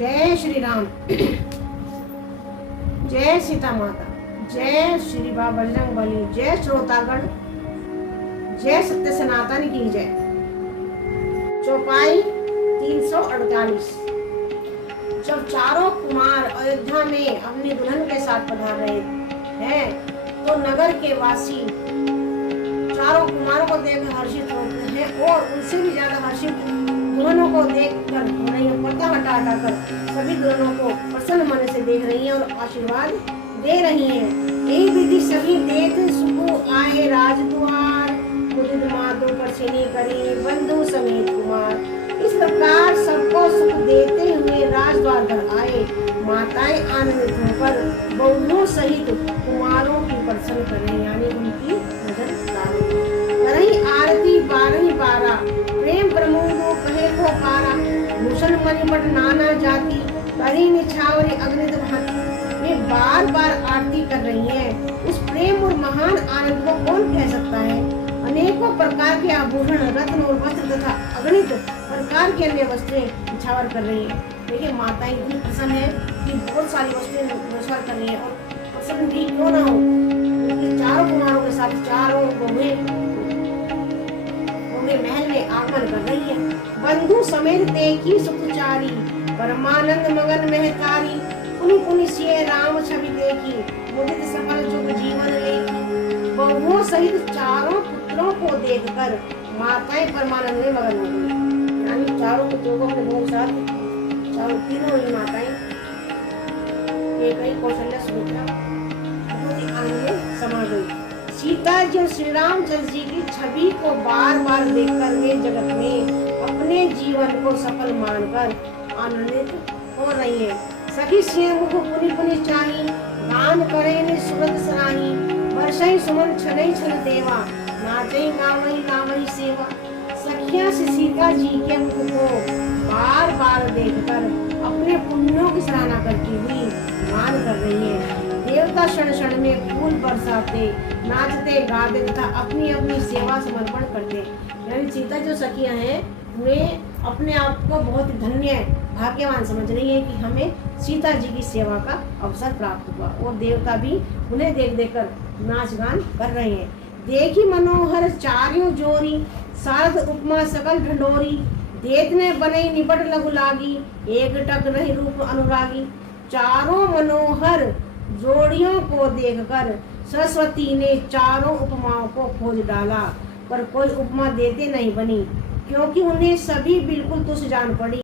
जय श्री राम, जय सीता माता, जय श्री बाबा बजरंग बली, जय श्रोतागण, जय सत्य सनातन की जय। चौपाई 348। जब चारों कुमार अयोध्या में अपनी दुल्हन के साथ पधार रहे हैं तो नगर के वासी चारों कुमारों को देख हर्षित होते हैं और उनसे भी ज्यादा हर्षित दुल्हनों को देखकर हो रही है। पर्दा हटा हटाकर सभी दुल्हनों को प्रसन्न मन से देख रही हैं और आशीर्वाद दे रही हैं। यही विधि सभी देख सुख आए राजद्वार, मुदित माधो परसिनी करी बंधु समेत कुमार। इस प्रकार सबको सुख देते हुए राजद्वार पर आए माताएं आनंदित होकर बहुओं सहित कुमारों की प्रसन्न करें, यानी उनकी नजर कर रही आरती 12 प्रेम प्रमोदो कहे को पारा, भूषण मणिमठ नाना जाति करी निछावरी अग्नित भांति। वे बार बार आरती कर रही हैं। उस प्रेम और महान आनंद को कौन कह सकता है। अनेकों प्रकार के आभूषण, रत्न और वस्त्र तथा अगणित प्रकार के अन्य वस्त्रें निछावर कर रही हैं। देखिए माताएं इतनी प्रसन्न है कि बहुत सारी वस्त्रें निछावर कर रही है और प्रसन्न भी क्यों ना हो। उनके चारों कुमारों के साथ चारों बहुएं महल में आगमन कर रही है। बंधु समेत देखी सुखचारी, परमानंद मगन महतारी, पुनि पुनि सिए राम छवि देखी, मुदित सफल सुख जीवन लेखी। बहुओं सहित चारों पुत्रों को देखकर माताएं परमानंद में मगन हो गई, यानी चारों पुत्रों को अपने बहुत साथ चारों तीनों ही माताएं एक कौशल्या सुमित्रा बहुत ही आनंद में समा गई। सीता जी और श्री रामचंद्र जी की छवि को बार बार देखकर वे जगत में अपने जीवन को सफल मानकर आनंदित हो रही है। सखी सिंह को पुनि पुनि चाही, गान करे ने सुरत सराही, वर्षई सुमन छनई छन देवा, नाचई गावई नामई सेवा। सखियां सीता जी के मुख को बार बार देखकर अपने पुण्यों की सराहना करती हुई गान कर रही है। देवता क्षण क्षण में फूल बरसाते, नाचते गाते तथा अपनी अपनी सेवा समर्पण करते। यानी सीता जो सखियां हैं वे अपने आप को बहुत धन्य भाग्यवान समझ रही है कि हमें सीता जी की सेवा का अवसर प्राप्त हुआ और देवता भी उन्हें देख देख कर नाच गान कर रहे हैं। देखी मनोहर चारियों जोरी, सारथ उपमा सकल ढंडोरी, देत ने बनई निपट लघु लागी, एक टक रही रूप अनुरागी। चारों मनोहर जोड़ियों को देखकर सरस्वती ने चारों उपमाओं को खोज डाला, पर कोई उपमा देते नहीं बनी, क्योंकि उन्हें सभी बिल्कुल तुच्छ जान पड़ी।